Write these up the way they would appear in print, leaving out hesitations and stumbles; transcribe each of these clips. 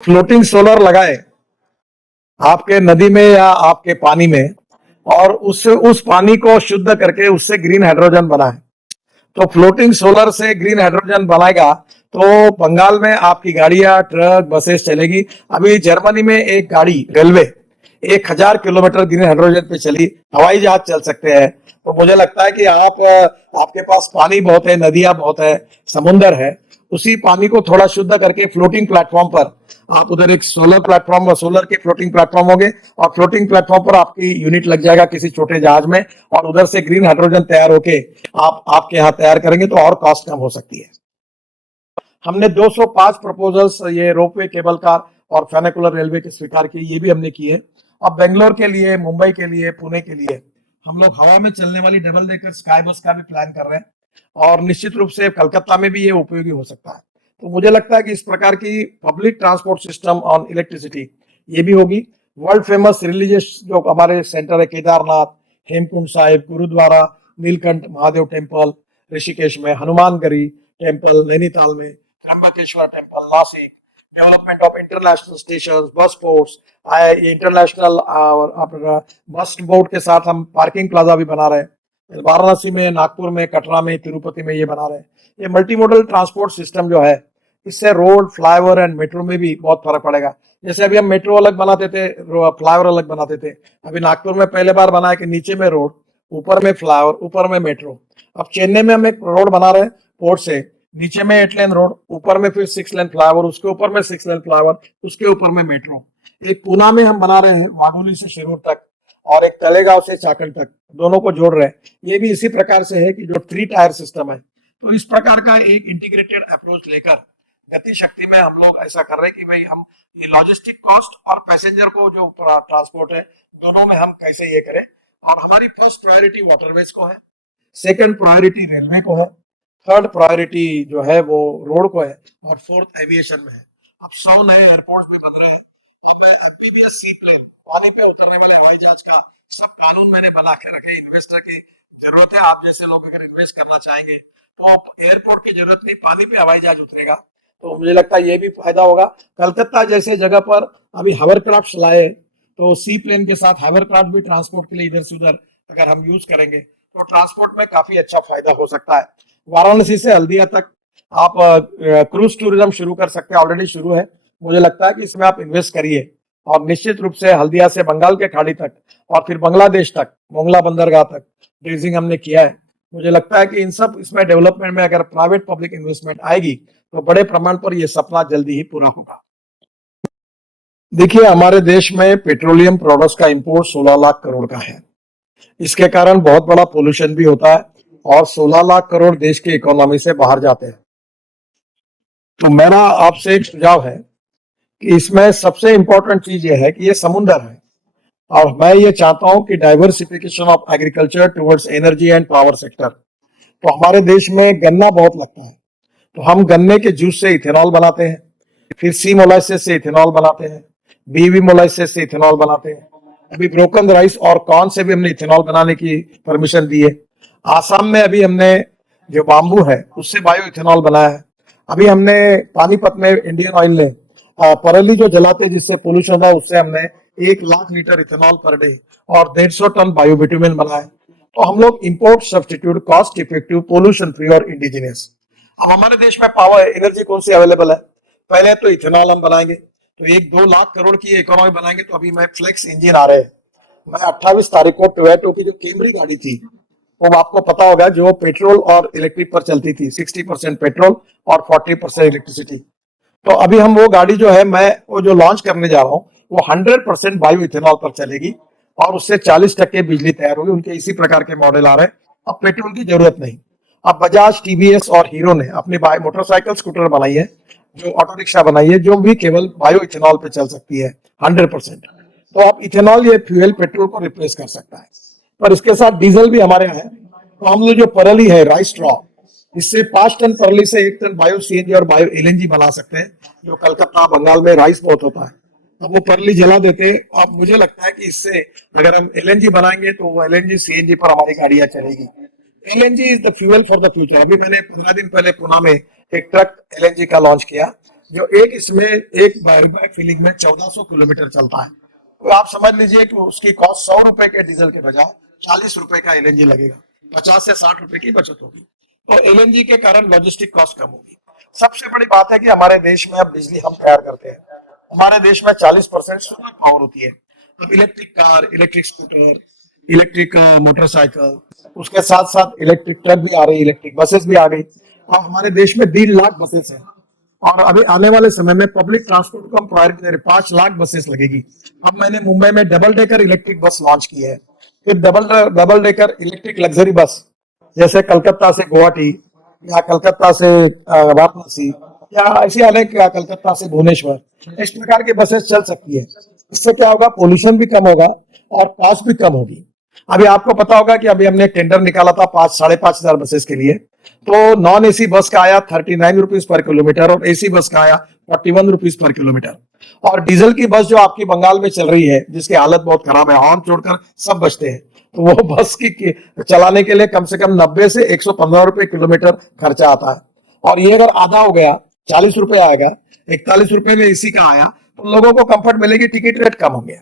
Floating solar लगाए आपके नदी में या आपके पानी में, और उससे उस पानी को शुद्ध करके उससे ग्रीन हाइड्रोजन बनाए, तो फ्लोटिंग सोलर से ग्रीन हाइड्रोजन बनाएगा तो बंगाल में आपकी गाड़ियां, ट्रक, बसेस चलेगी। अभी जर्मनी में एक गाड़ी रेलवे 1000 किलोमीटर ग्रीन हाइड्रोजन पे चली, हवाई जहाज चल सकते हैं। तो मुझे लगता है कि आपके पास पानी बहुत है, नदियां बहुत है, समुंदर है, उसी पानी को थोड़ा शुद्ध करके फ्लोटिंग प्लेटफॉर्म पर आप उधर एक सोलर प्लेटफॉर्म, सोलर के फ्लोटिंग प्लेटफॉर्म होंगे, और फ्लोटिंग प्लेटफॉर्म पर आपकी यूनिट लग जाएगा किसी छोटे जहाज में, और उधर से ग्रीन हाइड्रोजन तैयार होके आपके यहाँ तैयार करेंगे तो और कॉस्ट कम हो सकती है। हमने 205 प्रपोजल्स ये रोपवे, केबल कार और फेनिकुलर रेलवे के स्वीकार किए, ये भी हमने किए। अब बेंगलोर के लिए, मुंबई के लिए, पुणे के लिए हम लोग हवा में चलने वाली डबल डेकर स्काई बस का भी प्लान कर रहे हैं, और निश्चित रूप से कलकत्ता में भी ये उपयोगी हो सकता है। तो मुझे लगता है कि इस प्रकार की public transport system on electricity ये भी होगी। वर्ल्ड फेमस रिलीजियस जो हमारे सेंटर है, केदारनाथ, हेमकुंड साहिब, गुरुद्वारा, नीलकंठ महादेव टेम्पल ऋषिकेश में, हनुमानगढ़ी टेम्पल नैनीताल में, Trimbakeshwar temple Nashik, development of international station, बस पोर्ट्स, इंटरनेशनल बस बोर्ड के साथ हम पार्किंग प्लाजा भी बना रहे हैं। वाराणसी में, नागपुर में, कटरा में, तिरुपति में ये बना रहे हैं। ये मल्टी मॉडल ट्रांसपोर्ट सिस्टम जो है, इससे रोड, फ्लाईओवर एंड मेट्रो में भी बहुत फर्क पड़ेगा। जैसे अभी हम मेट्रो अलग बनाते थे, फ्लाईओवर अलग बनाते थे, अभी नागपुर में पहले बार बना है कि नीचे में रोड, ऊपर में फ्लाईओवर, ऊपर में मेट्रो। अब चेन्नई में हम एक रोड बना रहे हैं पोर्ट से, नीचे में 8 लेन रोड, ऊपर में फिर 6 लेन फ्लाईओवर, उसके ऊपर में 6 लेन फ्लाईओवर, उसके ऊपर में मेट्रो। एक पूना में हम बना रहे हैं वाघोली से शिरूर तक, और एक तलेगांव से चाकण तक, दोनों को जोड़ रहे हैं। ये भी इसी प्रकार से है कि जो 3 टायर सिस्टम है। तो इस प्रकार का एक इंटीग्रेटेड अप्रोच लेकर गति शक्ति में हम लोग ऐसा कर रहे हैं कि भाई हम ये लॉजिस्टिक कॉस्ट और पैसेंजर को जो ट्रांसपोर्ट है, दोनों में हम कैसे ये करें। और हमारी फर्स्ट प्रायोरिटी वाटरवेज को है, सेकंड प्रायोरिटी रेलवे को है, थर्ड प्रायोरिटी जो है वो रोड को है, और फोर्थ एविएशन में है। अब 100 नए एयरपोर्ट भी बन रहे हैं। अब एमपीबीएस सी प्लेन, पानी पे उतरने वाले हवाई जहाज का सब कानून मैंने बना के रखे। इन्वेस्टर की जरूरत है, आप जैसे लोग अगर इन्वेस्ट करना चाहेंगे तो एयरपोर्ट की जरूरत नहीं, पानी पे हवाई जहाज उतरेगा। तो मुझे लगता है ये भी फायदा होगा। कलकत्ता जैसे जगह पर अभी हावरक्राफ्ट लाए, तो सी प्लेन के साथ हावरक्राफ्ट भी ट्रांसपोर्ट के लिए इधर से उधर अगर हम यूज करेंगे तो ट्रांसपोर्ट में काफी अच्छा फायदा हो सकता है। वाराणसी से हल्दिया तक आप क्रूज टूरिज्म शुरू कर सकते हैं, ऑलरेडी शुरू है। मुझे लगता है कि इसमें आप इन्वेस्ट करिए, और निश्चित रूप से हल्दिया से बंगाल के खाड़ी तक और फिर बांग्लादेश तक, मोंगला बंदरगाह तक ड्रेजिंग हमने किया है। मुझे लगता है कि इन सब इसमें डेवलपमेंट में अगर प्राइवेट पब्लिक इन्वेस्टमेंट आएगी तो बड़े प्रमाण पर यह सपना जल्दी ही पूरा होगा। देखिए, हमारे देश में पेट्रोलियम प्रोडक्ट्स का इंपोर्ट 16 लाख करोड़ का है। इसके कारण बहुत बड़ा पोल्यूशन भी होता है, और 16 लाख करोड़ देश की इकोनॉमी से बाहर जाते हैं। तो मेरा आपसे एक सुझाव है कि इसमें सबसे इंपॉर्टेंट चीज ये है कि ये समुंदर है, और मैं ये चाहता हूं कि diversification of agriculture towards energy and power sector. तो हमारे देश में गन्ना बहुत लगता है, तो हम गन्ने के जूस से इथेनॉल बनाते हैं, फिर सी मोलाइसिस से इथेनॉल बनाते हैं, बीवी मोलाइसिस से इथेनॉल बनाते हैं। अभी ब्रोकन राइस और कॉर्न से भी हमने इथेनॉल बनाने की परमिशन दी है। आसाम में अभी हमने जो बाम्बू है उससे बायो इथेनॉल बनाया है। अभी हमने पानीपत में इंडियन ऑयल ने पराली जो जलाते हैं जिससे पोल्यूशन होता है, उससे हमने 1 lakh litre ethanol per day और 150 टन बायोबिट्यूमेन बनाया है। तो हम लोग import substitute, cost effective, pollution free और इंडिजिनियस। अब हमारे देश में पावर एनर्जी कौन सी अवेलेबल है? पहले तो इथेनॉल हम बनाएंगे, तो 1-2 लाख करोड़ की इकोनॉमी बनाएंगे। तो अभी मैं फ्लेक्स इंजन आ रहे हैं, मैं 28 तारीख को टोयोटो की जो कैमरी गाड़ी थी, वो आपको पता होगा, जो पेट्रोल और इलेक्ट्रिक पर चलती थी, 60% पेट्रोल और 40% इलेक्ट्रिसिटी। तो अभी हम वो गाड़ी जो है, मैं वो जो लॉन्च करने जा रहा हूँ, वो 100% बायो इथेनॉल पर चलेगी, और उससे 40% बिजली तैयार होगी। उनके इसी प्रकार के मॉडल आ रहे हैं। अब पेट्रोल की जरूरत नहीं। अब बजाज, टीवीएस और हीरो ने अपनी मोटरसाइकिल, स्कूटर बनाई है, जो ऑटो रिक्शा बनाई है, जो भी केवल बायो इथेनॉल पे चल सकती है 100%। तो अब इथेनॉल ये फ्यूल पेट्रोल को रिप्लेस कर सकता है। पर इसके साथ डीजल भी हमारे यहाँ है। तो हम लोग जो परली है, राइस स्ट्रॉ, इससे 5 टन परली से 1 टन बायो सीएनजी और बायो एलएनजी बना सकते हैं। जो कलकत्ता, बंगाल में राइस बहुत होता है, अब वो परली जला देते हैं। अब मुझे लगता है कि इससे अगर हम एलएनजी बनाएंगे तो वो एलएनजी सीएनजी पर हमारी गाड़ियां चलेगी। LNG is the fuel for the future. अभी मैंने 15 दिन पहले पुणे में एक ट्रक एलएनजी का लॉन्च किया, जो एक इसमें एक बैग फिलिंग में 1400 किलोमीटर चलता है। तो आप समझ लीजिए कि उसकी कॉस्ट 100 रुपए के डीजल के बजाय 40 रुपए का एलएनजी लगेगा, 50 से 60 रुपए की बचत होगी। तो एलएनजी के कारण लॉजिस्टिक कॉस्ट कम होगी। सबसे बड़ी बात है कि हमारे देश में अब बिजली हम तैयार करते हैं। हमारे देश में 40% सोलर पावर होती है। अब electric car, electric scooter, electric motorcycle, उसके साथ साथ इलेक्ट्रिक ट्रक भी आ रही, इलेक्ट्रिक बसेस भी आ गई। और हमारे देश में 1.5 लाख बसेस हैं। और अभी आने वाले समय में पब्लिक ट्रांसपोर्ट को हम प्रायोरिटी दे रहे, 5 लाख बसेस लगेगी। अब मैंने मुंबई में double decker electric bus launch की है। फिर double decker electric luxury bus, जैसे कलकत्ता से गुवाहाटी या कलकत्ता से वाराणसी या ऐसी अनेक, कलकत्ता से भुवनेश्वर, इस प्रकार की बसेस चल सकती है। इससे क्या होगा, पोल्यूशन भी कम होगा और कॉस्ट भी कम होगी। अभी आपको पता होगा कि अभी हमने टेंडर निकाला था 5-5.5 हजार बसेस के लिए। तो नॉन एसी बस का आया 39 रुपीज पर किलोमीटर और एसी बस का आया 41 रुपीज पर किलोमीटर। और डीजल की बस जो आपकी बंगाल में चल रही है, जिसकी हालत बहुत खराब है, हॉर्न छोड़कर सब बचते हैं, तो वो बस की चलाने के लिए कम से कम 90 से 115 रुपए किलोमीटर खर्चा आता है। और ये अगर आधा हो गया, 40 रुपए आएगा, 41 रुपए में एसी का आया, तो लोगों को कंफर्ट मिलेगी, टिकट रेट कम होंगे।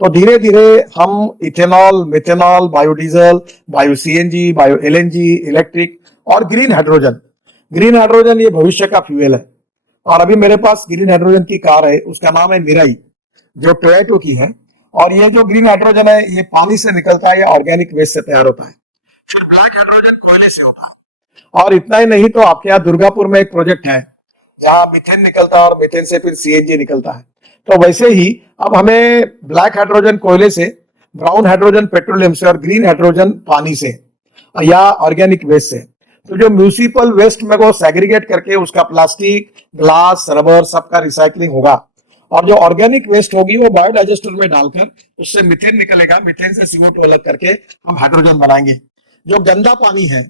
तो धीरे धीरे हम ethanol, methanol, biodiesel, bio CNG, bio LNG, electric और ग्रीन हाइड्रोजन ये भविष्य का फ्यूल है। और अभी मेरे पास ग्रीन हाइड्रोजन की कार है, उसका नाम है मिराई, जो टोयोटो की है। और ये जो ग्रीन हाइड्रोजन है, ये पानी से निकलता है या ऑर्गेनिक वेस्ट से तैयार होता है। फिर ब्लैक हाइड्रोजन कोयले से होता है। और इतना ही नहीं, तो आपके यहाँ दुर्गापुर में एक प्रोजेक्ट है जहां मीथेन निकलता है और मीथेन से फिर सीएनजी निकलता है। तो वैसे ही अब हमें ब्लैक हाइड्रोजन कोयले से, ब्राउन हाइड्रोजन पेट्रोलियम से और ग्रीन हाइड्रोजन पानी से या ऑर्गेनिक वेस्ट से। तो जो म्यूनिसिपल वेस्ट में वो सेग्रीगेट करके उसका प्लास्टिक, ग्लास, रबर सबका रिसाइकलिंग होगा। और जो ऑर्गेनिक वेस्ट होगी वो बायोडाइजेस्टर में डालकर उससे मीथेन निकलेगा, मीथेन से CO2 अलग करके हम हाइड्रोजन बनाएंगे। जो गंदा पानी है,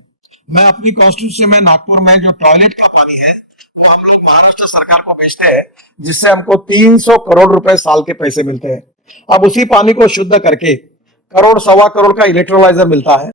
मैं अपनी कॉन्स्टिट्यूंसी में नागपुर में जो टॉयलेट का पानी है, वो हम लोग महाराष्ट्र सरकार को बेचते हैं, जिससे हमको 300 करोड़ रुपए साल के पैसे मिलते हैं। अब उसी पानी को शुद्ध करके 1-1.25 करोड़ का इलेक्ट्रोलाइजर मिलता है।